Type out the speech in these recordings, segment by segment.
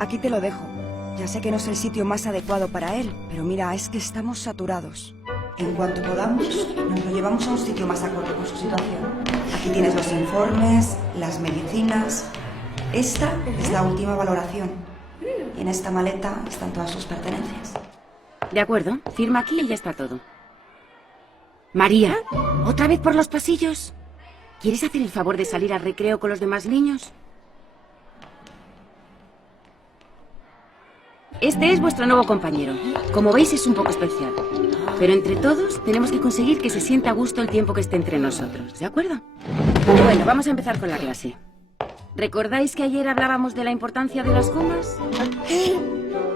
Aquí te lo dejo. Ya sé que no es el sitio más adecuado para él, pero mira, es que estamos saturados. En cuanto podamos, nos lo llevamos a un sitio más acorde con su situación. Aquí tienes los informes, las medicinas. Esta es la última valoración. Y en esta maleta están todas sus pertenencias. De acuerdo, firma aquí y ya está todo. María, ¿otra vez por los pasillos? ¿Quieres hacer el favor de salir al recreo con los demás niños? Este es vuestro nuevo compañero. Como veis, es un poco especial. Pero entre todos tenemos que conseguir que se sienta a gusto el tiempo que esté entre nosotros, ¿de acuerdo? Bueno, vamos a empezar con la clase. ¿Recordáis que ayer hablábamos de la importancia de las comas?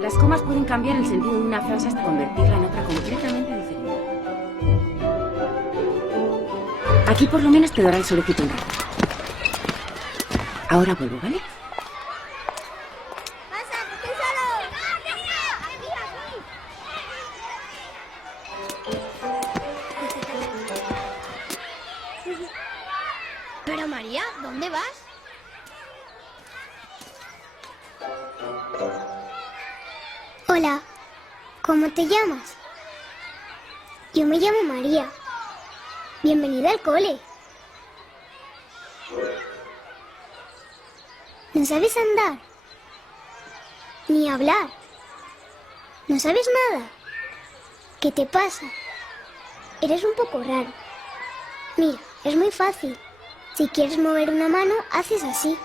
Las comas pueden cambiar el sentido de una frase hasta convertirla en otra completamente diferente. Aquí por lo menos te dará el solecito un rato. Ahora vuelvo, ¿vale? Pero María, ¿dónde vas? Hola, ¿cómo te llamas? Yo me llamo María. Bienvenida al cole. ¿No sabes andar? Ni hablar. ¿No sabes nada? ¿Qué te pasa? Eres un poco raro. Mira, es muy fácil. Si quieres mover una mano, haces así.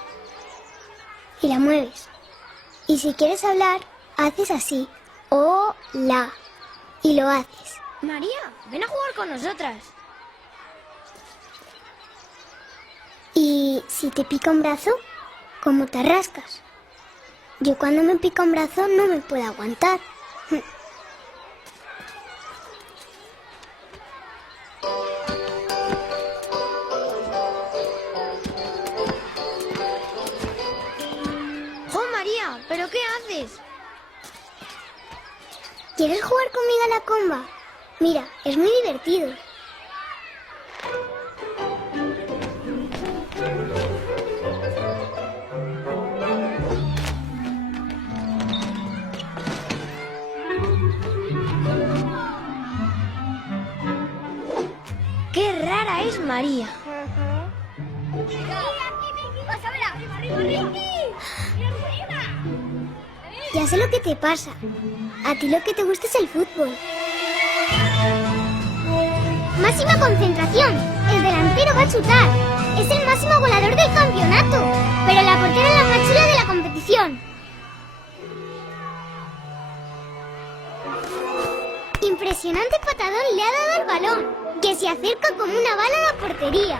Y la mueves. Y si quieres hablar, haces así. Hola. Y lo haces. María, ven a jugar con nosotras. Y si te pica un brazo, ¿cómo te rascas? Yo cuando me pica un brazo no me puedo aguantar. ¡Jo, María! ¿Pero qué haces? ¿Quieres jugar conmigo a la comba? Mira, es muy divertido. ¡Qué rara es María! Ya sé lo que te pasa. A ti lo que te gusta es el fútbol. Máxima concentración. El delantero va a chutar. Es el máximo goleador del campeonato. Pero la portera es la más chula de la competición. Impresionante patadón le ha dado al balón, que se acerca como una bala a la portería.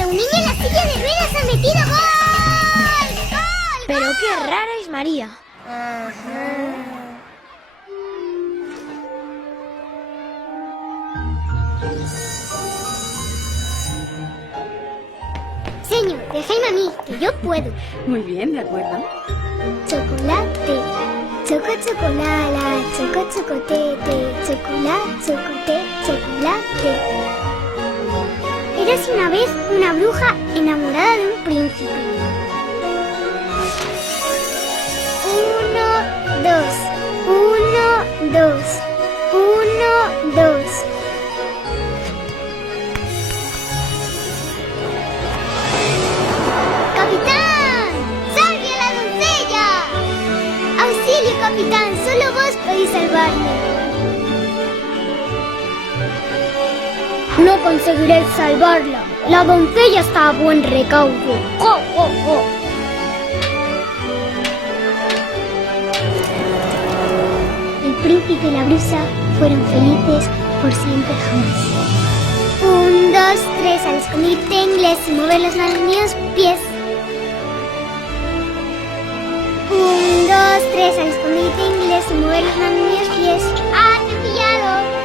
Un niño en la silla de ruedas ha metido gol. ¡Gol! ¡Pero qué rara es María! Señor, déjame a mí, que yo puedo. Muy bien, de acuerdo. Chocolate, choco chocolala, choco chocotete, chocolate, chocote, chocolate. Érase una vez una bruja enamorada de un príncipe. 1, 2, 1, 2, 1, 2. ¡Capitán! ¡Salve a la doncella! ¡Auxilio, capitán! ¡Solo vos podéis salvarme! No conseguiré salvarla. La doncella está a buen recaudo. ¡Jo, jo, jo! El príncipe y la brusa fueron felices por siempre jamás. 1, 2, 3, al escondite inglés y mover los niños pies. 1, 2, 3, al escondite inglés y mover los niños pies. ¡Ah, te he pillado!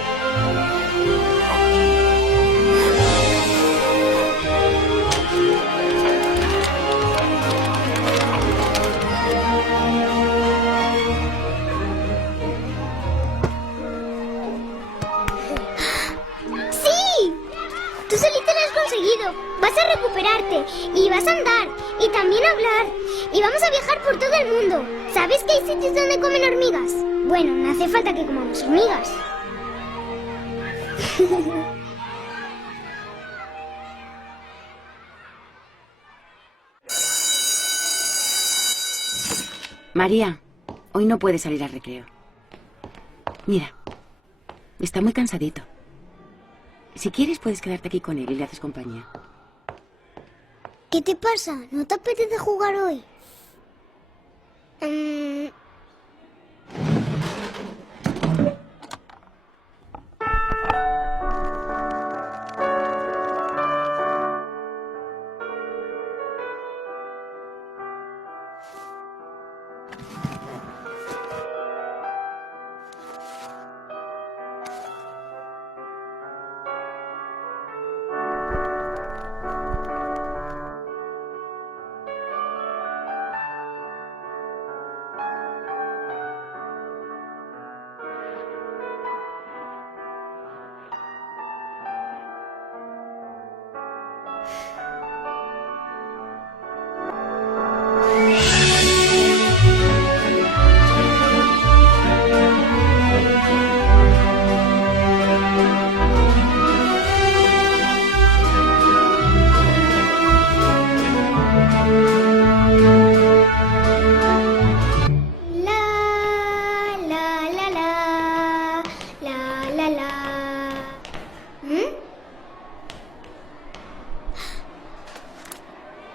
correr, y vas a andar, y también hablar, y vamos a viajar por todo el mundo. ¿Sabes que hay sitios donde comen hormigas? Bueno, no hace falta que comamos hormigas. María, hoy no puedes salir al recreo. Mira, está muy cansadito. Si quieres, puedes quedarte aquí con él y le haces compañía. ¿Qué te pasa? ¿No te apetece jugar hoy?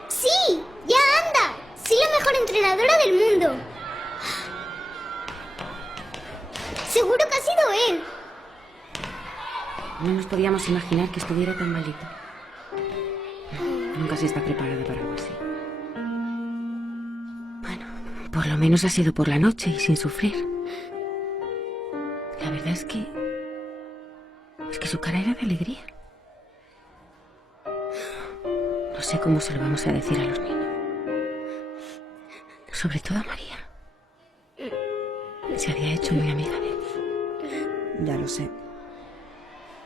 ¡Sí! ¡Ya anda! ¡Soy la mejor entrenadora del mundo! Seguro que ha sido él. No nos podíamos imaginar que estuviera tan malito. Nunca se está preparada para algo así. Bueno, por lo menos ha sido por la noche y sin sufrir. La verdad es que su cara era de alegría. No sé cómo se lo vamos a decir a los niños. Sobre todo a María. Se había hecho muy amiga de él. Ya lo sé.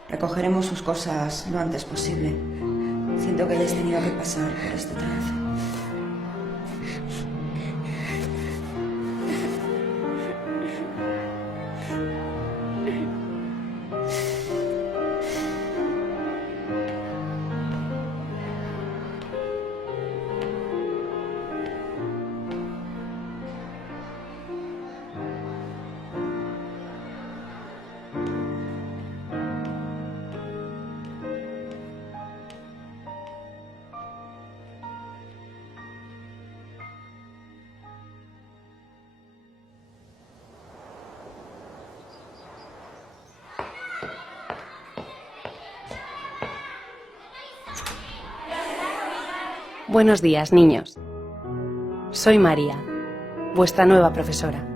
Recogeremos sus cosas lo antes posible. Siento que hayas tenido que pasar por este trance. Buenos días, niños. Soy María, vuestra nueva profesora.